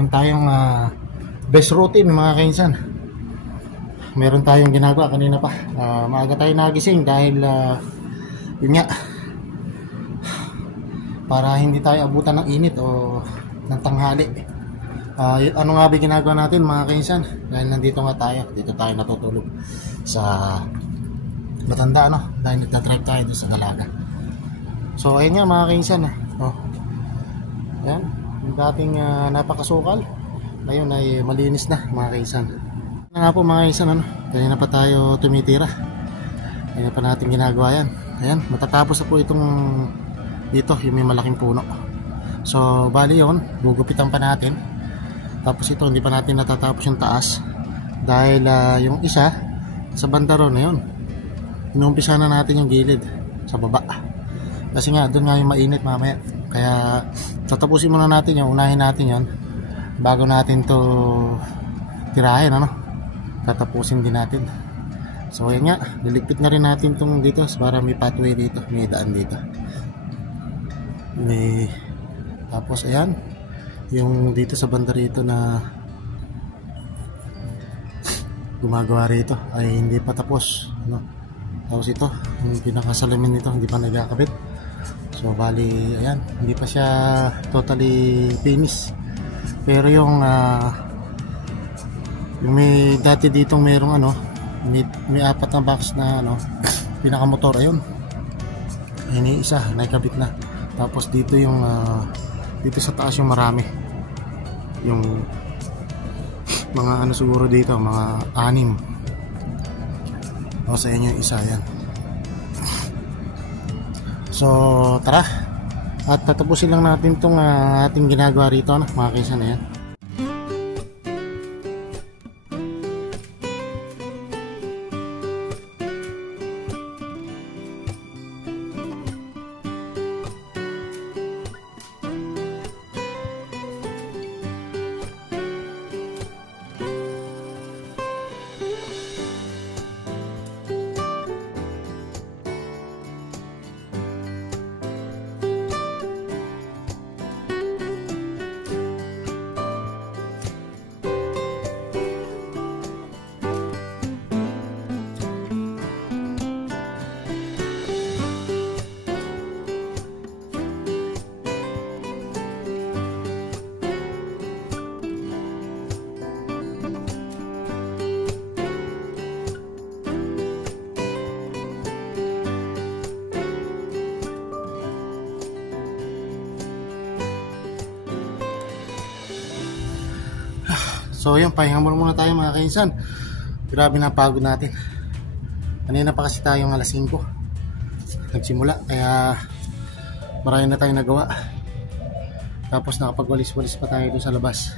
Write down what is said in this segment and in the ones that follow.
meron tayong best routine mga kainsan. Meron tayong ginagawa kanina pa. Maaga tayo nagising dahil yun nga, para hindi tayo abutan ng init o ng tanghali. Ano nga ba ginagawa natin mga kainsan? Dahil nandito nga tayo, dito tayo natutulog sa Matanda, no? Dahil nagtatrive tayo doon sa Dalaga. So ayun nga mga kainsan, ayan, yung dating napakasukal ngayon ay malinis na mga kainsan. Na nga po mga kainsan, kanina pa tayo tumitira, kanina pa natin ginagawa yan. Ayan, matatapos na po itong dito, yung may malaking puno. So bali yun, gugupitan pa natin. Tapos ito, hindi pa natin natatapos yung taas dahil yung isa sa banda ron na yun, inuumpisa na natin yung gilid sa baba kasi nga doon nga yung mainit mamaya, kaya tatapusin muna natin yung unahin natin yon bago natin to tirahin, tatapusin din natin. So yun nga, liligpit na rin natin tong dito para may pathway dito, may daan dito, tapos ayan yung dito sa banda rito na gumagawa rito ay hindi pa tapos, tapos ito, yung pinakasalamin nito hindi pa nagkakabit. So bali, ayan, hindi pa siya totally finish. Pero yung may dati ditong merong may apat na box na pinakamotor, ayun. Ayun yung isa, naikabit na. Tapos dito yung dito sa taas yung marami. Yung mga siguro dito, mga 6. O sa inyo yung isa, yan. So tara, at tatapusin lang natin itong ating ginagawa rito, mga kaisan na yan. So yun, pahinga muna tayo mga kainsan. Grabe na pagod natin. Kanina pa kasi tayong alas 5 nagsimula, kaya marami na tayong nagawa. Tapos nakapagwalis-walis pa tayo doon sa labas.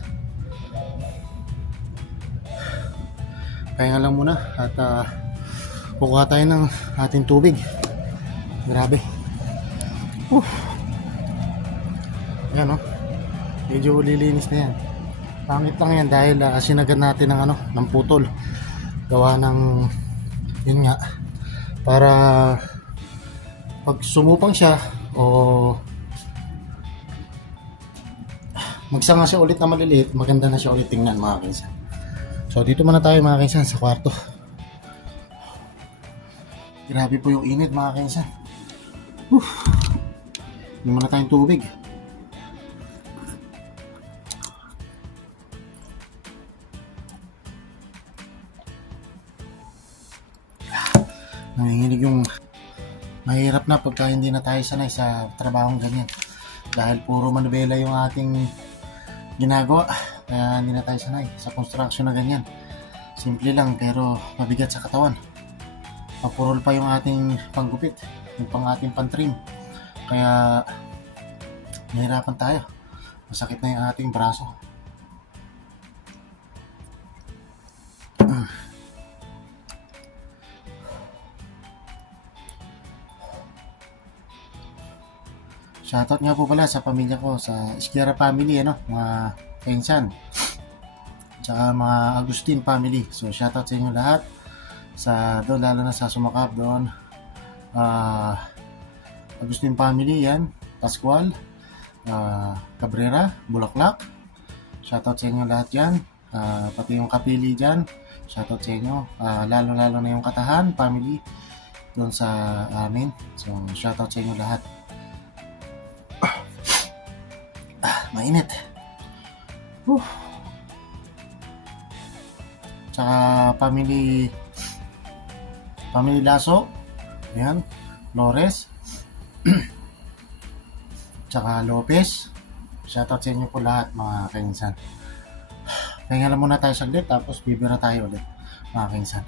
Pahinga lang muna at kukuha tayo ng ating tubig. Grabe. Ayan, medyo lilinis na yan. Pangit lang yan dahil sinagad natin ng putol, gawa ng yun nga, para pag sumupang siya o magsanga siya ulit na maliliit, maganda na siya ulit tingnan mga kainsan. So dito muna tayo mga kainsan sa kwarto. Grabe po yung init mga kainsan. Hindi muna tayong tubig. Nanginginig yung, mahirap na pagka hindi na tayo sanay sa trabahong ganyan dahil puro manubela yung ating ginagawa, kaya hindi na tayo sanay sa construction na ganyan. Simple lang pero mabigat sa katawan. Papurol pa yung ating panggupit, yung ating pantrim, kaya nahirapan tayo, masakit na yung ating braso. Shoutout nga po pala sa pamilya ko, sa Esquiera family, mga kainsan, tsaka mga Agustin family. So shoutout sa inyo lahat, sa doon, lalo na sa sumakap doon, Agustin family yan, Pascual, Cabrera, Bulaklak, Shoutout sa inyo lahat dyan. Pati yung kapili dyan. Shoutout sa inyo. Lalo-lalo na yung Katahan family doon sa amin. So, shoutout sa inyo lahat. Mainit. Tsaka family Lasso. Ayan. Flores. Tsaka Lopez. Shoutout sa inyo po lahat mga kainsan. Pahinga lang muna tayo saglit tapos bibira tayo ulit mga kainsan.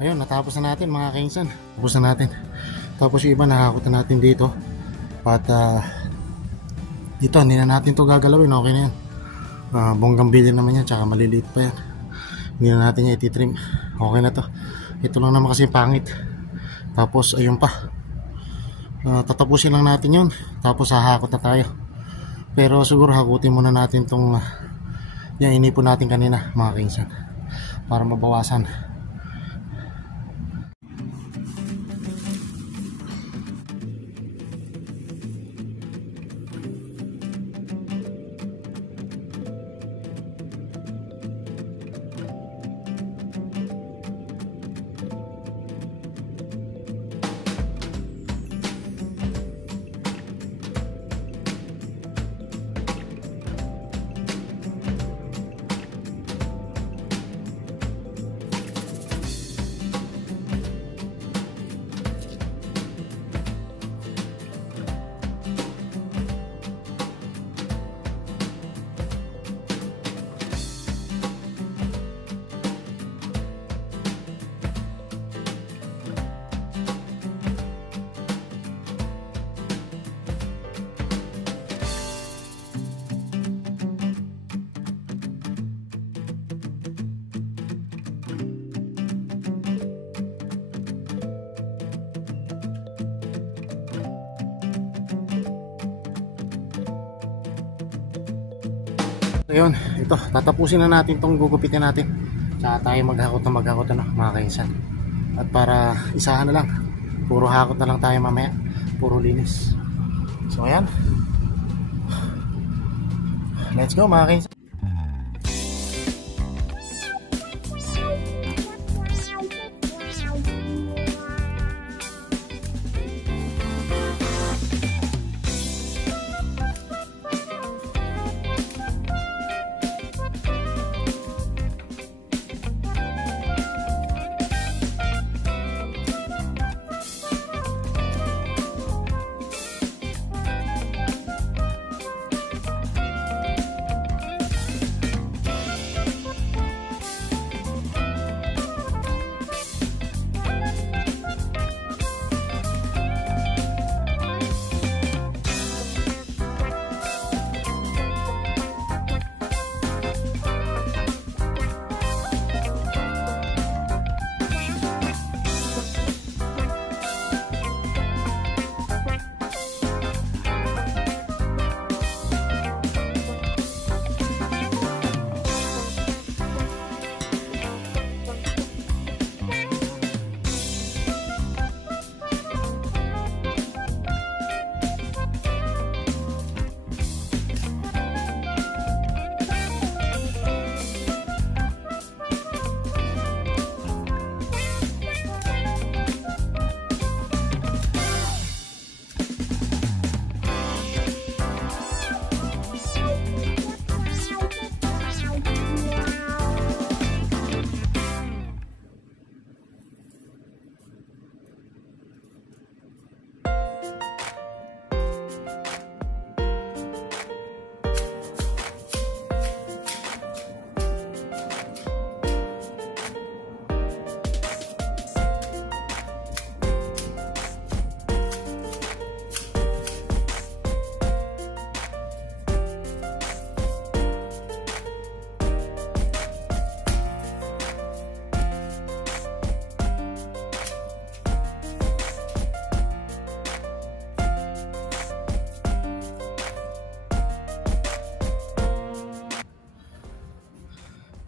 ayun, natapos na natin mga kainsan. Tapos na natin. Tapos yung iba nakakot na natin dito. At dito hindi na natin to gagalawin. Okay na yan. Bonggang bilhin naman yan, tsaka maliliit pa yan. Hindi na natin yan ititrim. Okay na to. Ito lang naman kasi pangit. Tapos ayun pa, tatapusin lang natin yun. Tapos hahakot na tayo. Pero siguro hakutin muna natin tong yung inipon natin kanina mga kainsan, para mabawasan. Ayun, ito, tatapusin na natin itong gugupitin natin. Tsaka tayo maghakot na mga kainsan. At para isahan na lang, puro hakot na lang tayo mamaya, puro linis. So ayan, let's go mga kainsan.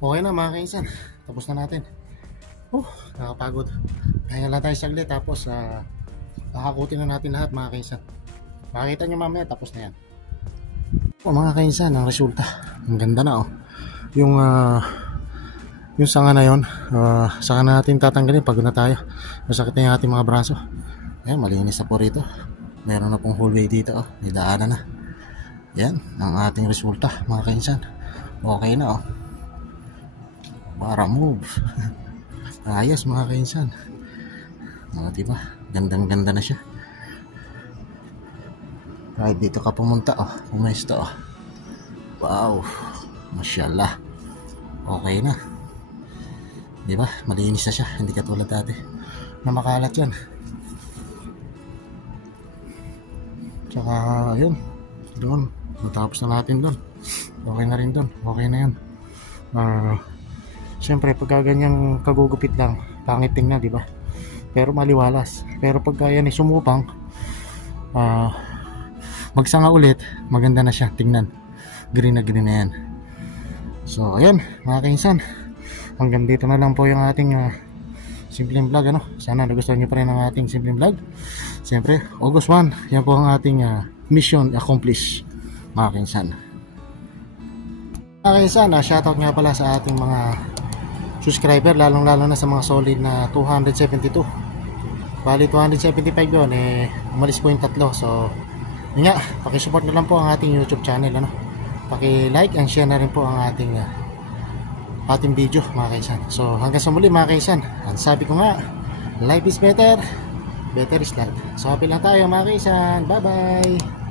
Okay na mga kainsan, tapos na natin. Nakapagod. Kaya lang tayo saglit, tapos hakutin na natin lahat mga kainsan. Makikita nyo mamaya, tapos na yan. Mga kainsan, ang resulta, ang ganda na yung sanga na yun, saka natin tatanggalin pag na tayo. Masakit na yung ating mga braso. Ayan, malinis na po rito. Meron na pong hallway dito, may daanan na. Yan ang ating resulta mga kainsan. Okay na para move. Ayos mga kainsan. Diba? Gandang ganda na siya. Kahit dito ka pumunta pumesto Wow, mashallah. Okay na. Di ba? Malinis na siya, hindi katulad dati na makalat yan. Tsaka ayun, doon matapos na natin doon, okay na rin doon, okay na yan. Siyempre pagka ganyang kagugupit lang, pangit tingnan, di ba? Pero maliwalas. Pero pagka yan sumupang, magsanga ulit, maganda na siya tingnan, green na yan. So ayan mga kainsan, hanggang dito na lang po yung ating simpleng vlog, ano. Sana nagustuhan nyo pa rin ang ating simpleng vlog. Siyempre August 1, yan po ang ating mission accomplished mga kainsan. Mga kainsan, shoutout nga pala sa ating mga subscriber, lalong lalo na sa mga solid na 272. Bali 275 yun, umalis po yung 3. So yun nga, pakisupport na lang po ang ating YouTube channel, ano. Paki-like and share na rin po ang ating video mga kaisan. So hanggang sa muli mga kaisan, ang sabi ko nga, life is better, better is life. So happy lang tayo mga kaisan, bye bye.